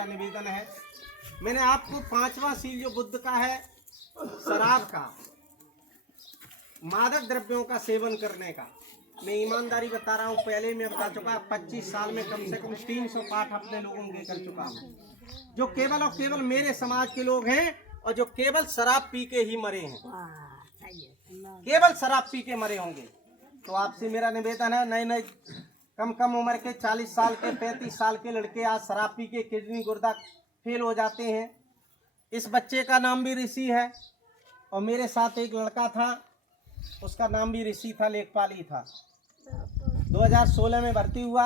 मेरा निवेदन है, मैंने आपको 5वां सील जो बुद्ध का है, शराब का, मादक द्रव्यों का सेवन करने का, मैं ईमानदारी बता रहा हूँ, पहले मैं बता चुका, 25 साल में कम से कम 300 पाठ अपने लोगों के कर चुका हूँ, जो केवल और केवल मेरे समाज के लोग हैं और जो केवल शराब पी के ही मरे हैं, केवल शराब पी के मरे होंगे। तो आपसे मेरा निवेदन है, नए नए कम उम्र के 40 साल के 35 साल के लड़के आज शराब पी के किडनी गुर्दा फेल हो जाते हैं। इस बच्चे का नाम भी ऋषि है और मेरे साथ एक लड़का था, उसका नाम भी ऋषि था, लेखपाल ही था। 2016 में भर्ती हुआ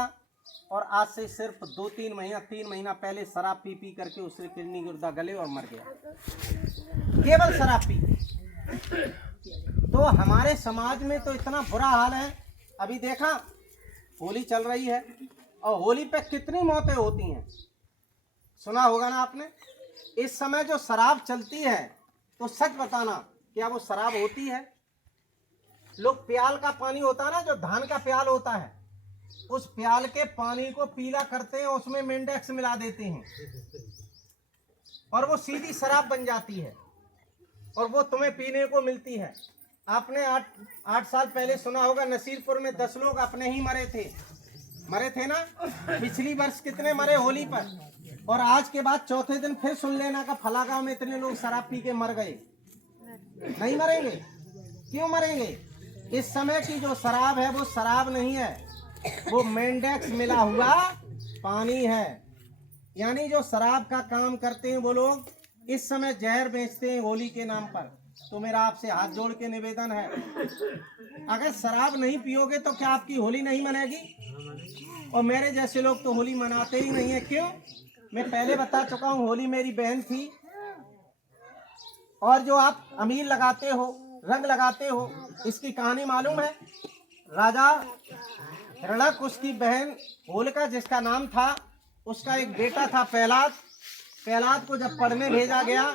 और आज से सिर्फ 3 महीना पहले शराब पी पी करके उससे किडनी गुर्दा गले और मर गया, केवल शराब पी। तो हमारे समाज में तो इतना बुरा हाल है। अभी देखा होली चल रही है और होली पे कितनी मौतें होती हैं, सुना होगा ना आपने। इस समय जो शराब चलती है तो सच बताना, क्या वो शराब होती है? लोग प्याल का पानी होता है ना, जो धान का प्याल होता है, उस प्याल के पानी को पीला करते हैं, उसमें मेंडेक्स मिला देते हैं और वो सीधी शराब बन जाती है और वो तुम्हें पीने को मिलती है। आपने 8 साल पहले सुना होगा, नसीरपुर में 10 लोग अपने ही मरे थे ना। पिछली वर्ष कितने मरे होली पर, और आज के बाद चौथे दिन फिर सुन लेना का फलागांव में इतने लोग शराब पी के मर गए। नहीं मरेंगे? क्यों मरेंगे? इस समय की जो शराब है वो शराब नहीं है, वो मेंडेक्स मिला हुआ पानी है। यानी जो शराब का काम करते हैं वो लोग इस समय जहर बेचते हैं होली के नाम पर। तो मेरा आपसे हाथ जोड़ के निवेदन है, अगर शराब नहीं पियोगे तो क्या आपकी होली नहीं मनेगी? और मेरे जैसे लोग तो होली मनाते ही नहीं है। क्यों? मैं पहले बता चुका हूँ, होली मेरी बहन थी। और जो आप अमीर लगाते हो, रंग लगाते हो, इसकी कहानी मालूम है? राजा हिरण्यक, उसकी बहन होलिका जिसका नाम था, उसका एक बेटा था प्रहलाद को जब पढ़ने भेजा गया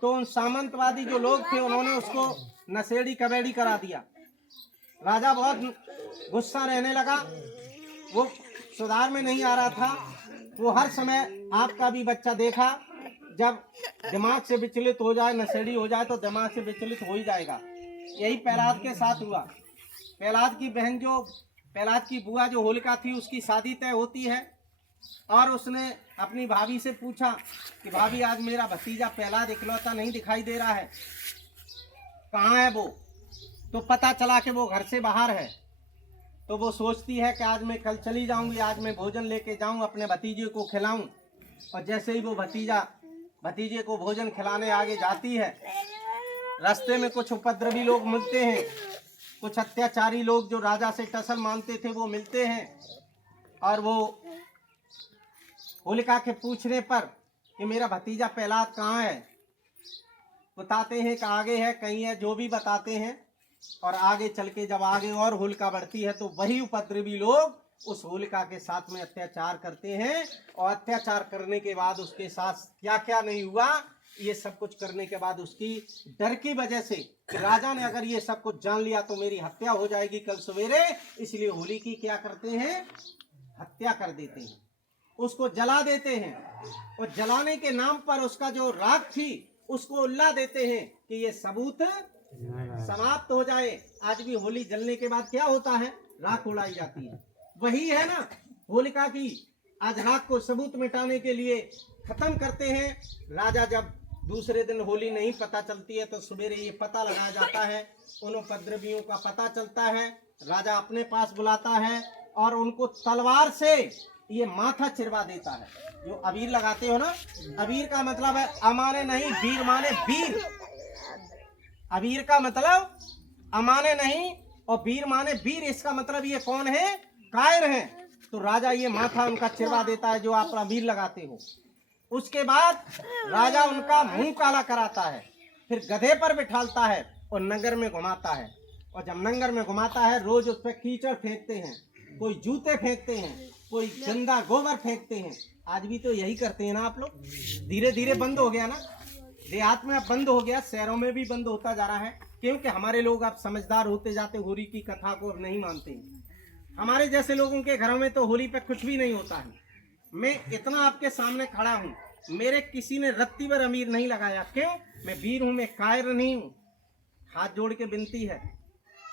तो उन सामंतवादी जो लोग थे उन्होंने उसको नशेड़ी कबेड़ी करा दिया। राजा बहुत गुस्सा रहने लगा, वो सुधार में नहीं आ रहा था। वो हर समय, आपका भी बच्चा देखा, जब दिमाग से विचलित हो जाए, नशेड़ी हो जाए तो दिमाग से विचलित हो ही जाएगा। यही प्रहलाद के साथ हुआ। प्रहलाद की बहन, जो प्रहलाद की बुआ जो होलिका थी, उसकी शादी तय होती है और उसने अपनी भाभी से पूछा कि भाभी आज मेरा भतीजा प्रहलाद इकलौता नहीं दिखाई दे रहा है, कहाँ है वो? तो पता चला कि वो घर से बाहर है। तो वो सोचती है कि आज मैं कल चली जाऊंगी, आज मैं भोजन लेके जाऊं, अपने भतीजे को खिलाऊं। और जैसे ही वो भतीजे को भोजन खिलाने आगे जाती है, रास्ते में कुछ उपद्रवी लोग मिलते हैं, कुछ अत्याचारी लोग जो राजा से टसल मानते थे वो मिलते हैं और वो होलिका के पूछने पर कि मेरा भतीजा प्रहलाद कहाँ है, बताते हैं कि आगे है, कहीं है, जो भी बताते हैं। और आगे चल के जब आगे और होलिका बढ़ती है तो वही उपद्रवी लोग उस होलिका के साथ में अत्याचार करते हैं। और अत्याचार करने के बाद उसके साथ क्या क्या नहीं हुआ, ये सब कुछ करने के बाद उसकी डर की वजह से राजा ने अगर ये सब कुछ जान लिया तो मेरी हत्या हो जाएगी कल सवेरे, इसलिए होली की क्या करते हैं, हत्या कर देते हैं, उसको जला देते हैं। और जलाने के नाम पर उसका जो राख थी उसको उल्ला देते हैं कि ये सबूत समाप्त हो जाए। आज भी होली जलने के बाद क्या होता है, राख उड़ाई जाती है। वही है ना होलिका की, आज राख को सबूत मिटाने के लिए खत्म करते हैं। राजा जब दूसरे दिन होली नहीं पता चलती है तो सवेरे ये पता लगाया जाता है, उन उपद्रवियों का पता चलता है, राजा अपने पास बुलाता है और उनको तलवार से ये माथा चिरवा देता है। जो अबीर लगाते हो ना, अबीर का मतलब है अमाने नहीं, वीर माने वीर। अबीर का मतलब अमाने नहीं और वीर माने वीर। इसका मतलब ये कौन है, कायर है। तो राजा ये माथा उनका चिरवा देता है जो आप अबीर लगाते हो। उसके बाद राजा उनका मुंह काला कराता है, फिर गधे पर बिठालता है और नगर में घुमाता है। और जब नगर में घुमाता है रोज उस पर कीचड़ फेंकते हैं, कोई जूते फेंकते हैं, कोई गंदा गोबर फेंकते हैं। आज भी तो यही करते हैं ना आप लोग। धीरे धीरे बंद हो गया ना, देहात में अब बंद हो गया, शहरों में भी बंद होता जा रहा है, क्योंकि हमारे लोग अब समझदार होते जाते, होली की कथा को अब नहीं मानते हैं। हमारे जैसे लोगों के घरों में तो होली पे कुछ भी नहीं होता है। मैं इतना आपके सामने खड़ा हूँ, मेरे किसी ने रत्ती भर अमीर नहीं लगाया। क्यों? मैं वीर हूँ, मैं कायर नहीं हूँ। हाथ जोड़ के विनती है,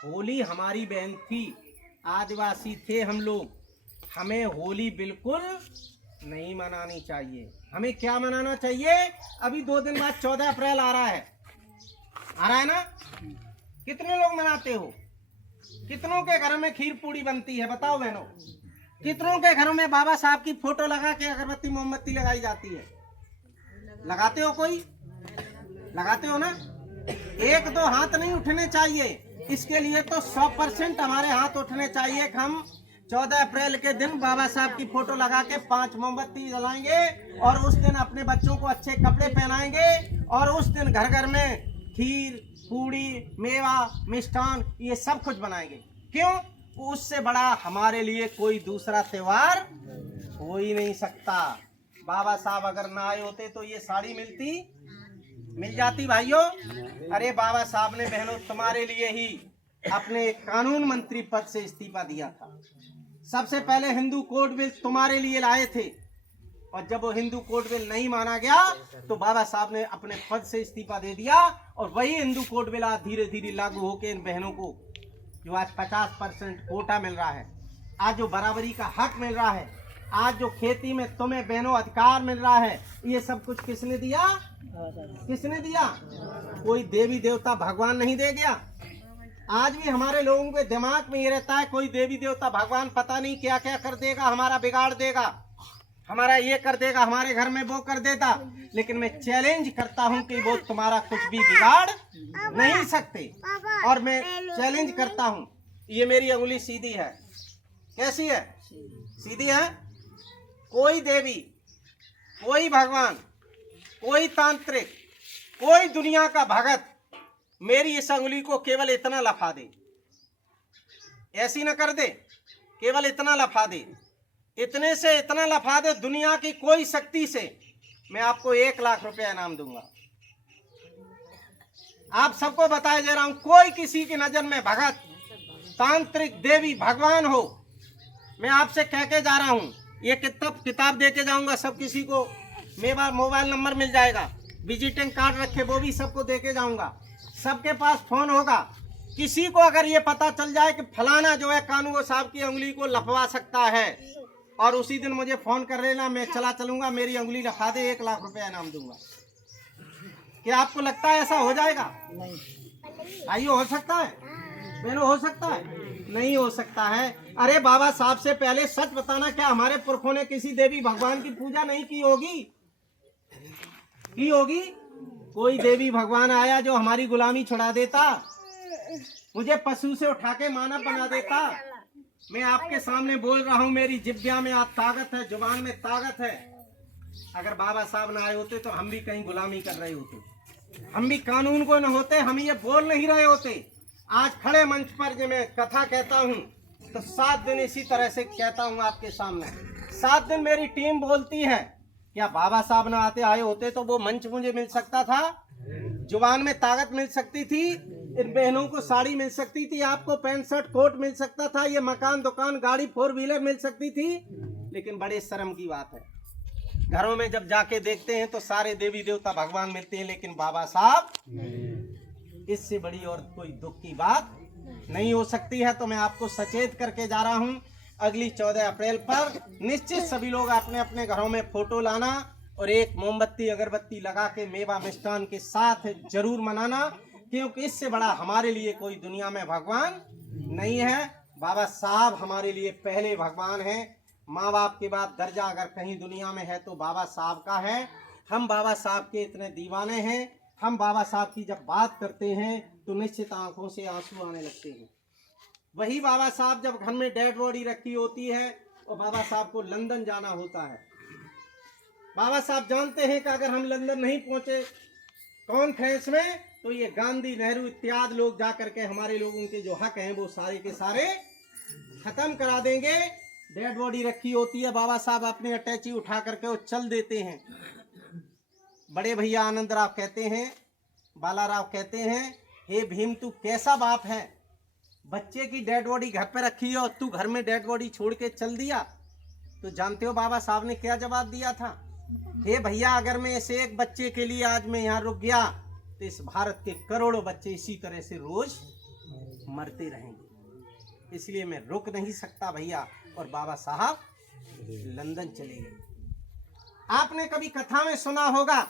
होली हमारी बहन थी, आदिवासी थे हम लोग, हमें होली बिल्कुल नहीं मनानी चाहिए। हमें क्या मनाना चाहिए? अभी 2 दिन बाद 14 अप्रैल आ रहा है ना? कितने लोग मनाते हो? कितनों के घरों में खीर पूड़ी बनती है? बताओ बहनों, कितनों के घरों में बाबा साहब की फोटो लगा के अगरबत्ती मोमबत्ती लगाई जाती है? लगाते हो? कोई लगाते हो ना? 1-2 हाथ नहीं उठने चाहिए। इसके लिए तो 100% हमारे हाथ उठने चाहिए कि हम 14 अप्रैल के दिन बाबा साहब की फोटो लगा के 5 मोमबत्ती जलाएंगे और उस दिन अपने बच्चों को अच्छे कपड़े पहनाएंगे और उस दिन घर घर में खीर पूड़ी मेवा मिष्ठान ये सब कुछ बनाएंगे। क्यों? उससे बड़ा हमारे लिए कोई दूसरा त्योहार हो ही नहीं सकता। बाबा साहब अगर ना आए होते तो ये साड़ी मिल जाती भाइयों। अरे बाबा साहब ने बहनों तुम्हारे लिए ही अपने कानून मंत्री पद से इस्तीफा दिया था। सबसे पहले हिंदू कोड बिल तुम्हारे लिए लाए थे और जब वो हिंदू कोड बिल नहीं माना गया तो बाबा साहब ने अपने पद से इस्तीफा दे दिया और वही हिंदू कोड बिल आज धीरे धीरे लागू होकर इन बहनों को जो आज 50% कोटा मिल रहा है, आज जो बराबरी का हक मिल रहा है, आज जो खेती में तुम्हें बहनों अधिकार मिल रहा है, ये सब कुछ किसने दिया? किसने दिया? कोई देवी देवता भगवान नहीं दे गया। आज भी हमारे लोगों के दिमाग में ये रहता है कोई देवी देवता भगवान पता नहीं क्या क्या कर देगा, हमारा बिगाड़ देगा, हमारा ये कर देगा, हमारे घर में वो कर देता। लेकिन मैं चैलेंज करता हूं कि वो तुम्हारा कुछ भी बिगाड़ नहीं सकते। और मैं चैलेंज करता हूं, ये मेरी उंगली सीधी है। कैसी है? सीधी है। कोई देवी, कोई भगवान, कोई तांत्रिक, कोई दुनिया का भगत मेरी इस उंगली को केवल इतना लफा दे, ऐसी न कर दे, केवल इतना लफा दे, इतने से इतना लफा दे, दुनिया की कोई शक्ति से मैं आपको 1 लाख रुपया इनाम दूंगा। आप सबको बताया जा रहा हूं, कोई किसी की नजर में भगत तांत्रिक देवी भगवान हो, मैं आपसे कह के जा रहा हूं, ये किताब दे के जाऊंगा। सब किसी को मेरा मोबाइल नंबर मिल जाएगा, विजिटिंग कार्ड रखे वो भी सबको दे के जाऊंगा। सबके पास फोन होगा। किसी को अगर ये पता चल जाए कि फलाना जो है कानून साहब की उंगली को लफवा सकता है और उसी दिन मुझे फोन कर लेना, मैं चलूंगा, मेरी उंगली लफा दे, 1 लाख रुपया इनाम दूंगा। क्या आपको लगता है ऐसा हो जाएगा? नहीं भाइयों, हो सकता है? बहनों, हो सकता है? नहीं हो सकता है। अरे बाबा साहब से पहले सच बताना, क्या हमारे पुरखों ने किसी देवी भगवान की पूजा नहीं की होगी? की होगी? कोई देवी भगवान आया जो हमारी गुलामी छुड़ा देता, मुझे पशु से उठा के मानव बना देता? मैं आपके सामने बोल रहा हूं, मेरी जिब्या में आज ताकत है, जुबान में ताकत है। अगर बाबा साहब ना आए होते तो हम भी कहीं गुलामी कर रहे होते, हम भी कानून को न होते, हम ये बोल नहीं रहे होते। आज खड़े मंच पर जब मैं कथा कहता हूं तो 7 दिन इसी तरह से कहता हूं आपके सामने। 7 दिन मेरी टीम बोलती है। क्या बाबा साहब ना आए होते तो वो मंच मुझे मिल सकता था, जुबान में ताकत मिल सकती थी, इन बहनों को साड़ी मिल सकती थी, आपको पैंट शर्ट कोट मिल सकता था, ये मकान दुकान गाड़ी 4 व्हीलर मिल सकती थी। लेकिन बड़े शर्म की बात है, घरों में जब जाके देखते हैं तो सारे देवी देवता भगवान मिलते हैं, लेकिन बाबा साहब, इससे बड़ी और कोई दुख की बात नहीं हो सकती है। तो मैं आपको सचेत करके जा रहा हूं, अगली 14 अप्रैल पर निश्चित सभी लोग अपने अपने घरों में फोटो लाना और एक मोमबत्ती अगरबत्ती लगा के मेवा मिष्ठान के साथ जरूर मनाना, क्योंकि इससे बड़ा हमारे लिए कोई दुनिया में भगवान नहीं है। बाबा साहब हमारे लिए पहले भगवान हैं। माँ बाप के बाद दर्जा अगर कहीं दुनिया में है तो बाबा साहब का है। हम बाबा साहब के इतने दीवाने हैं, हम बाबा साहब की जब बात करते हैं तो निश्चित आंखों से आंसू आने लगते हैं। वही बाबा साहब जब घर में डेड बॉडी रखी होती है और बाबा साहब को लंदन जाना होता है, बाबा साहब जानते हैं कि अगर हम लंदन नहीं पहुंचे कॉन्फ्रेंस में तो ये गांधी नेहरू इत्यादि लोग जा करके हमारे लोगों के जो हक हैं वो सारे के सारे खत्म करा देंगे। डेड बॉडी रखी होती है, बाबा साहब अपनी अटैची उठा करके वो चल देते हैं। बड़े भैया आनंद राव कहते हैं, बाला राव कहते हैं, हे भीम तू कैसा बाप है, बच्चे की डेड बॉडी घर पे रखी है और तू घर में डेड बॉडी छोड़ के चल दिया। तो जानते हो बाबा साहब ने क्या जवाब दिया था? हे भैया, अगर मैं इस एक बच्चे के लिए आज मैं यहाँ रुक गया तो इस भारत के करोड़ों बच्चे इसी तरह से रोज मरते रहेंगे, इसलिए मैं रुक नहीं सकता भैया। और बाबा साहब लंदन चले गए। आपने कभी कथा में सुना होगा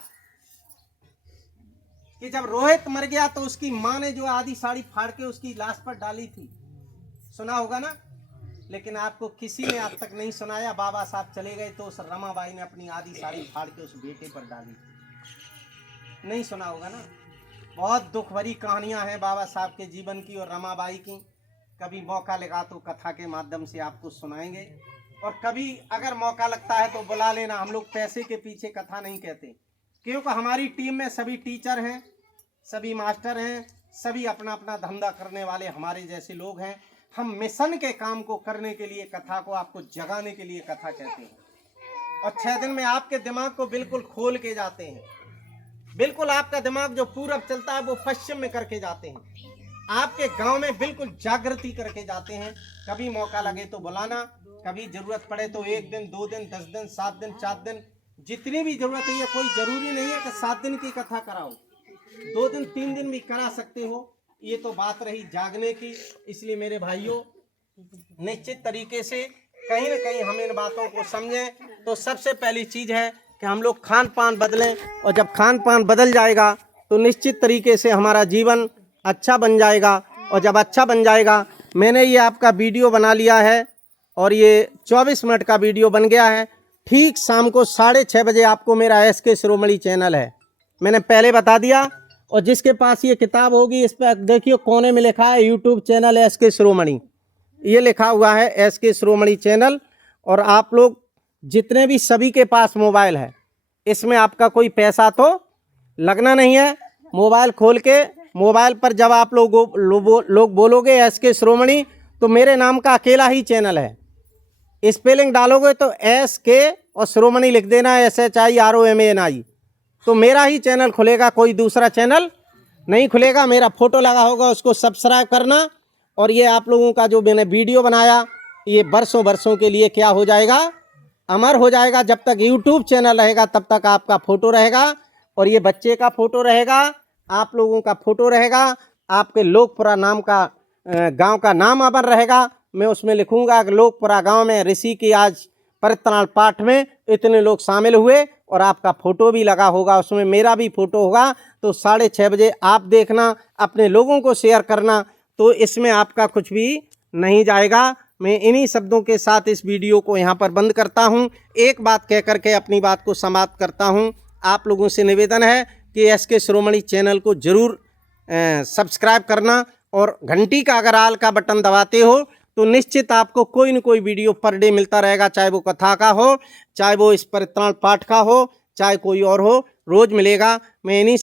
कि जब रोहित मर गया तो उसकी माँ ने जो आधी साड़ी फाड़ के उसकी लाश पर डाली थी, सुना होगा ना? लेकिन आपको किसी ने आज तक नहीं सुनाया बाबा साहब चले गए तो उस रमाबाई ने अपनी आधी साड़ी फाड़ के उस बेटे पर डाली, नहीं सुना होगा ना? बहुत दुख भरी कहानियां हैं बाबा साहब के जीवन की और रमाबाई की। कभी मौका लगा तो कथा के माध्यम से आपको सुनाएंगे, और कभी अगर मौका लगता है तो बुला लेना। हम लोग पैसे के पीछे कथा नहीं कहते, क्योंकि हमारी टीम में सभी टीचर हैं, सभी मास्टर हैं, सभी अपना अपना धंधा करने वाले हमारे जैसे लोग हैं। हम मिशन के काम को करने के लिए कथा को आपको जगाने के लिए कथा कहते हैं, और 6 दिन में आपके दिमाग को बिल्कुल खोल के जाते हैं। बिल्कुल आपका दिमाग जो पूरब चलता है वो पश्चिम में करके जाते हैं, आपके गांव में बिल्कुल जागृति करके जाते हैं। कभी मौका लगे तो बुलाना, कभी जरूरत पड़े तो 1 दिन 2 दिन 10 दिन 7 दिन 4 दिन जितनी भी जरूरत है। ये कोई जरूरी नहीं है कि 7 दिन की कथा कराओ, 2 दिन 3 दिन भी करा सकते हो। ये तो बात रही जागने की। इसलिए मेरे भाइयों, निश्चित तरीके से कहीं न कहीं हम इन बातों को समझें। तो सबसे पहली चीज़ है कि हम लोग खान पान बदलें, और जब खान पान बदल जाएगा तो निश्चित तरीके से हमारा जीवन अच्छा बन जाएगा। और जब अच्छा बन जाएगा, मैंने ये आपका वीडियो बना लिया है और ये 24 मिनट का वीडियो बन गया है। ठीक शाम को 6:30 बजे आपको मेरा SK शिरोमणि चैनल है, मैंने पहले बता दिया। और जिसके पास ये किताब होगी, इस पर देखिए कोने में लिखा है यूट्यूब चैनल SK शिरोमणि, ये लिखा हुआ है SK शिरोमणि चैनल। और आप लोग जितने भी सभी के पास मोबाइल है, इसमें आपका कोई पैसा तो लगना नहीं है। मोबाइल खोल के मोबाइल पर जब आप लोग बोलोगे SK शिरोमणि, तो मेरे नाम का अकेला ही चैनल है। स्पेलिंग डालोगे तो SK और शिरोमणि लिख देना, SHIROMANI, तो मेरा ही चैनल खुलेगा, कोई दूसरा चैनल नहीं खुलेगा। मेरा फोटो लगा होगा, उसको सब्सक्राइब करना। और ये आप लोगों का जो मैंने वीडियो बनाया, ये वर्षों के लिए क्या हो जाएगा, अमर हो जाएगा। जब तक यूट्यूब चैनल रहेगा तब तक आपका फोटो रहेगा, और ये बच्चे का फोटो रहेगा, आप लोगों का फोटो रहेगा, आपके लोकपुरा नाम का गांव का नाम अमर रहेगा। मैं उसमें लिखूंगा कि लोकपुरा गांव में ऋषि की आज परित्राण पाठ में इतने लोग शामिल हुए, और आपका फोटो भी लगा होगा, उसमें मेरा भी फोटो होगा। तो 6:30 बजे आप देखना, अपने लोगों को शेयर करना, तो इसमें आपका कुछ भी नहीं जाएगा। मैं इन्हीं शब्दों के साथ इस वीडियो को यहाँ पर बंद करता हूँ। एक बात कह करके अपनी बात को समाप्त करता हूँ। आप लोगों से निवेदन है कि SK शिरोमणि चैनल को जरूर सब्सक्राइब करना, और घंटी का अगर आल का बटन दबाते हो तो निश्चित आपको कोई न कोई वीडियो पर डे मिलता रहेगा, चाहे वो कथा का हो, चाहे वो इस परित्राण पाठ का हो, चाहे कोई और हो, रोज मिलेगा। मैं इन्हीं